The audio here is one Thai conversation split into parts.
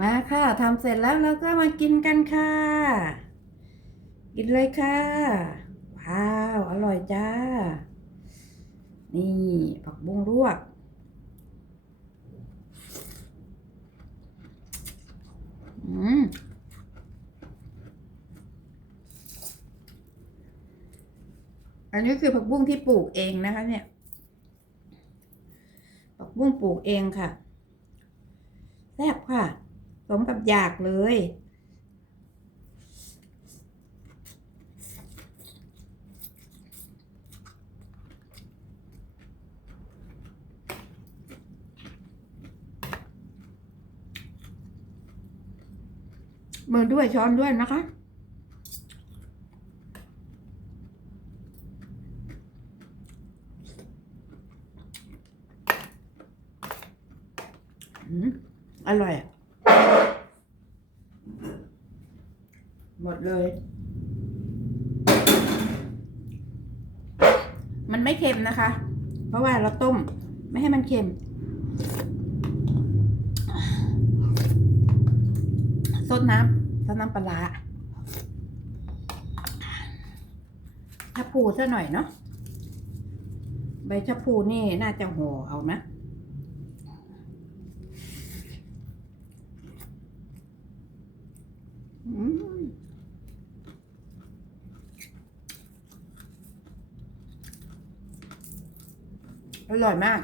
มาค่ะทำเสร็จแล้วเราก็มากินกันค่ะ กินเลยค่ะ ว้าว อร่อยจ้า นี่ผักบุ้งลวกอืมอันนี้คือผักบุ้งที่ปลูกเองนะคะ เนี่ย ผักบุ้งปลูกเองค่ะแซ่บค่ะ สมกับอยากเลย มือด้วยช้อนด้วยนะคะอร่อยอะ หมดเลย มันไม่เค็มนะคะ เพราะว่าเราต้มไม่ให้มันเค็มซดน้ำซดน้ำปลาชะพูซะหน่อยเนาะใบชะพูนี่น่าจะห่อเอานะ อืม อร่อยมาก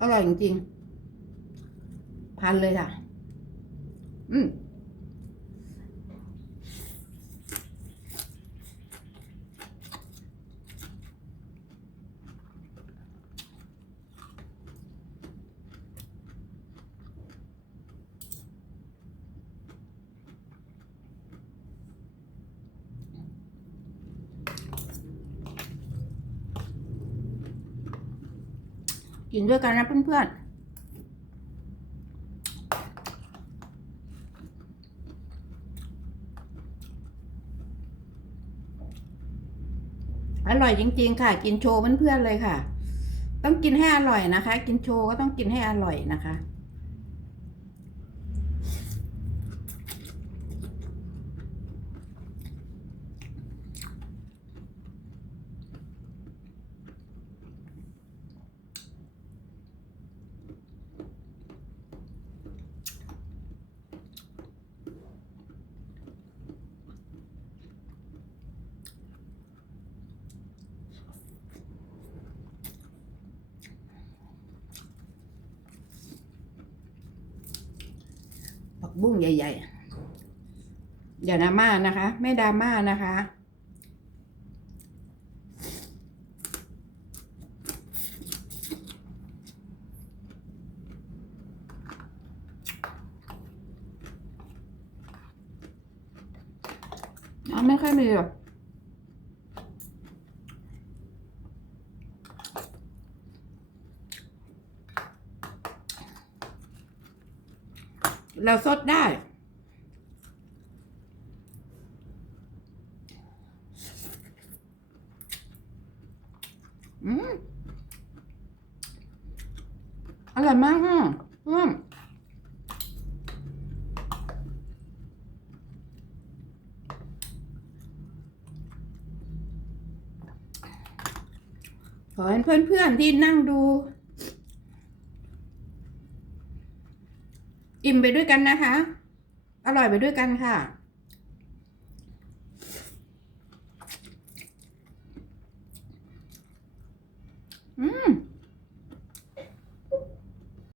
อร่อยจริงๆ พันเลยค่ะ อืม กินด้วยกันนะเพื่อนๆ อร่อยจริง ๆ ค่ะ กินโชว์เพื่อนๆเลยค่ะ ต้องกินให้อร่อยนะคะ กินโชว์ก็ต้องกินให้อร่อยนะคะ บุ้งใหญ่ๆ อย่าดราม่านะคะ ไม่ดราม่านะคะน้ำไม่ค่อยมีแบบ เราซดได้ อืมอร่อยมากค่ะเพื่อนขอให้เพื่อนๆที่นั่งดู อิ่มไปด้วยกันนะคะ อร่อยไปด้วยกันค่ะอืม